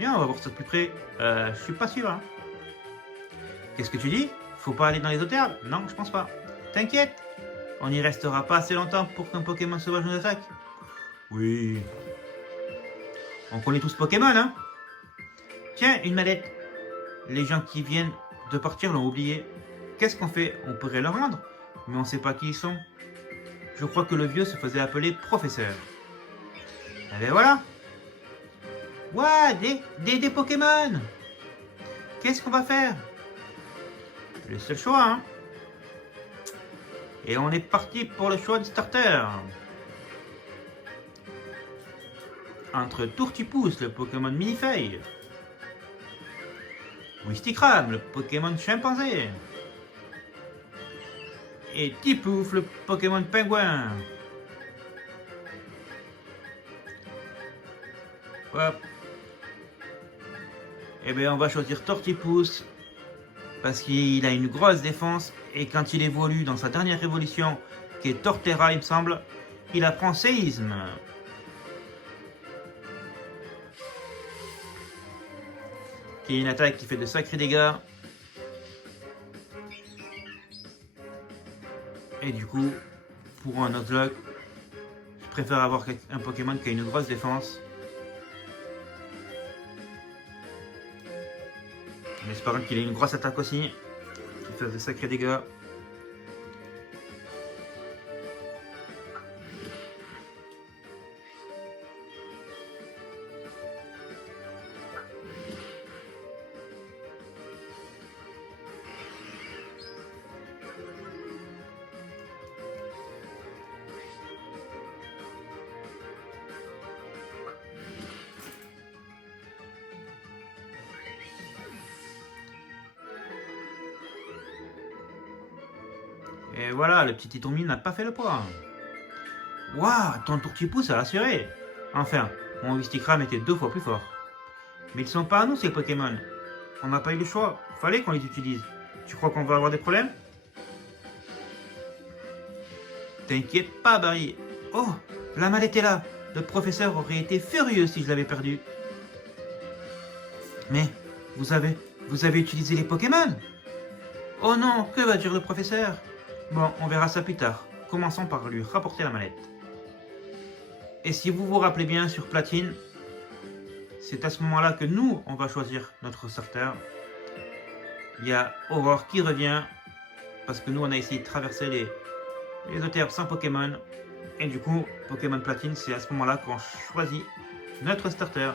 Viens, on va voir ça de plus près. Je suis pas sûr. Hein. Qu'est-ce que tu dis? Faut pas aller dans les eaux terres? Non, je pense pas. T'inquiète, on n'y restera pas assez longtemps pour qu'un Pokémon sauvage nous attaque. Oui. On connaît tous Pokémon, hein? Tiens, une mallette. Les gens qui viennent de partir l'ont oublié. Qu'est-ce qu'on fait? On pourrait leur rendre, mais on sait pas qui ils sont. Je crois que le vieux se faisait appeler professeur. Eh ben voilà. Ouah, des Pokémon. Qu'est-ce qu'on va faire? Le seul choix, hein. Et on est parti pour le choix du starter. Entre Tourtipousse, le Pokémon Minifeuille, Wistikram, le Pokémon Chimpanzé, et Tipouf, le Pokémon Pingouin. Hop. Eh bien, on va choisir Tortipousse parce qu'il a une grosse défense et quand il évolue dans sa dernière évolution, qui est Torterra, il me semble, il apprend Séisme. Qui est une attaque qui fait de sacrés dégâts. Et du coup, pour un Nuzlocke, je préfère avoir un Pokémon qui a une grosse défense. En espérant qu'il ait une grosse attaque aussi, qui fasse de sacrés dégâts. Et voilà, le petit Titomi n'a pas fait le poids. Waouh, ton Tourtipousse a assuré. Enfin, mon Wistikram était 2 fois plus fort. Mais ils sont pas à nous ces Pokémon. On n'a pas eu le choix, fallait qu'on les utilise. Tu crois qu'on va avoir des problèmes? T'inquiète pas, Barry. Oh, la mallette est là. Le professeur aurait été furieux si je l'avais perdue. Mais, vous avez utilisé les Pokémon? Oh non, que va dire le professeur? Bon, on verra ça plus tard. Commençons par lui rapporter la mallette. Et si vous vous rappelez bien sur Platine, c'est à ce moment-là que nous, on va choisir notre starter. Il y a Aurore qui revient, parce que nous, on a essayé de traverser les eaux-terres sans Pokémon. Et du coup, Pokémon Platine, c'est à ce moment-là qu'on choisit notre starter.